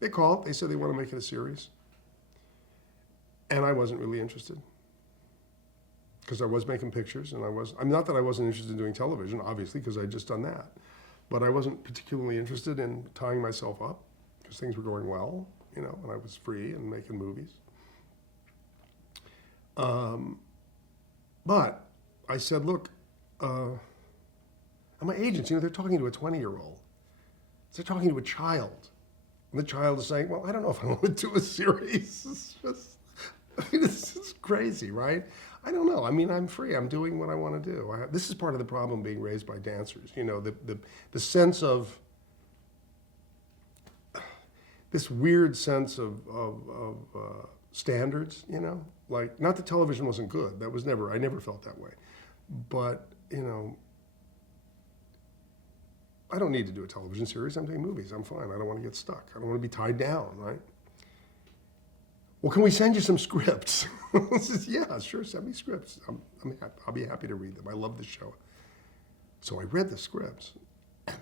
They called. They said they want to make it a series. And I wasn't really interested. Because I was making pictures, and I'm not that I wasn't interested in doing television, obviously, because I'd just done that. But I wasn't particularly interested in tying myself up, because things were going well, and I was free and making movies. But I said, look, and my agents, they're talking to a 20-year-old. They're talking to a child. And the child is saying, well, I don't know if I want to do a series. It's crazy, right? I don't know. I'm free. I'm doing what I want to do. This is part of the problem being raised by dancers. The sense of, this weird sense of standards, like, not that television wasn't good. I never felt that way. But, I don't need to do a television series. I'm doing movies. I'm fine. I don't want to get stuck. I don't want to be tied down, right? Well, can we send you some scripts? I says, yeah, sure, send me scripts. I'll be happy to read them. I love the show. So I read the scripts, and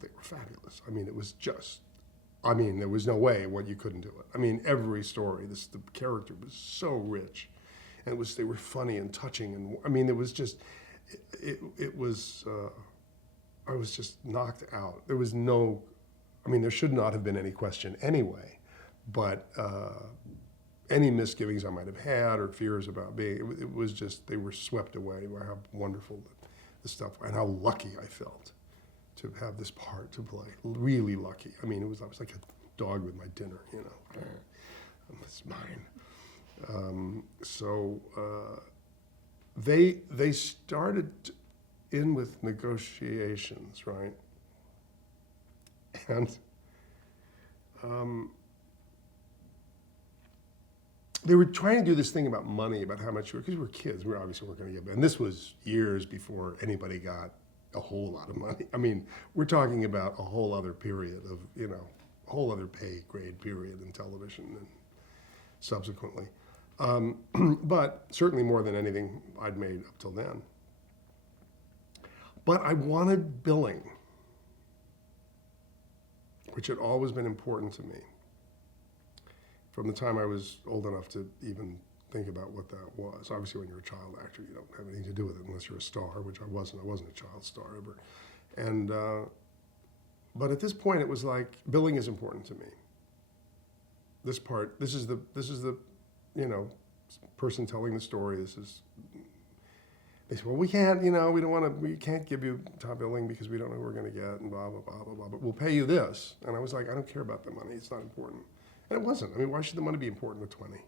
they were fabulous. There was no way you couldn't do it. Every story, the character was so rich, and they were funny and touching, and it was just, I was just knocked out. There was there should not have been any question anyway, but any misgivings I might have had or fears about it was just, they were swept away by how wonderful the stuff, and how lucky I felt to have this part to play. Really lucky. I was like a dog with my dinner, It's mine. They started in with negotiations, right? And they were trying to do this thing about money, about how much because we were kids, we obviously weren't going to get, and this was years before anybody got a whole lot of money. We're talking about a whole other period of, a whole other pay grade period in television and subsequently. But certainly more than anything I'd made up till then. But I wanted billing, which had always been important to me from the time I was old enough to even think about what that was. Obviously, when you're a child actor, you don't have anything to do with it unless you're a star, which I wasn't. I wasn't a child star ever. And but at this point, it was like, billing is important to me. This is the person telling the story. They said, well, we can't, we can't give you top billing because we don't know who we're going to get, and blah, blah, blah, blah, blah, but we'll pay you this. And I was like, I don't care about the money. It's not important. And it wasn't. Why should the money be important at 20?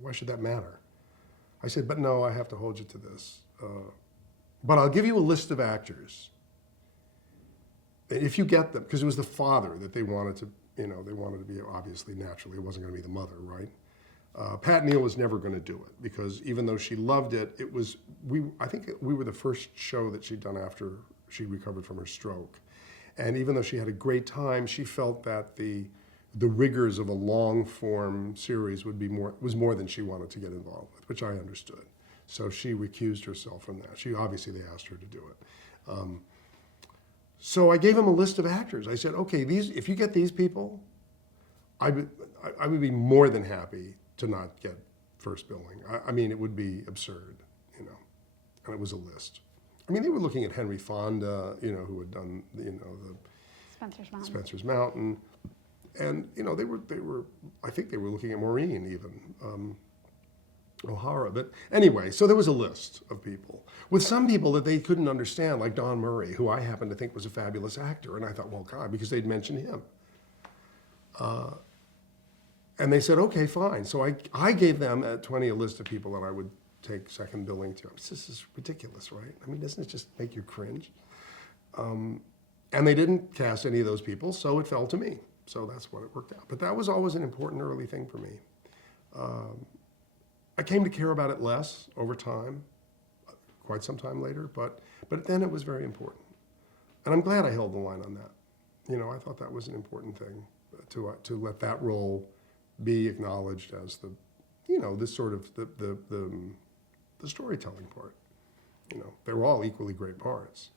Why should that matter? I said, but no, I have to hold you to this. But I'll give you a list of actors. If you get them, because it was the father that they wanted to, they wanted to be, obviously, naturally, it wasn't going to be the mother, right? Pat Neal was never going to do it because even though she loved it, I think we were the first show that she'd done after she recovered from her stroke. And even though she had a great time, she felt that the rigors of a long form series was more than she wanted to get involved with, which I understood. So she recused herself from that. They asked her to do it. So I gave him a list of actors. I said, okay, if you get these people, I would be more than happy to not get first billing. It would be absurd, and it was a list. They were looking at Henry Fonda, who had done, the Spencer's Mountain. And, they were, I think they were looking at Maureen even, O'Hara. But anyway, so there was a list of people. With some people that they couldn't understand, like Don Murray, who I happen to think was a fabulous actor. And I thought, well, God, because they'd mentioned him. And they said, okay, fine. So I gave them at 20 a list of people that I would take second billing to. This is ridiculous, right? Doesn't it just make you cringe? And they didn't cast any of those people, so it fell to me. So that's what it worked out. But that was always an important early thing for me. I came to care about it less over time, quite some time later, but then it was very important. And I'm glad I held the line on that. I thought that was an important thing, to let that role be acknowledged as this sort of the storytelling part. They were all equally great parts.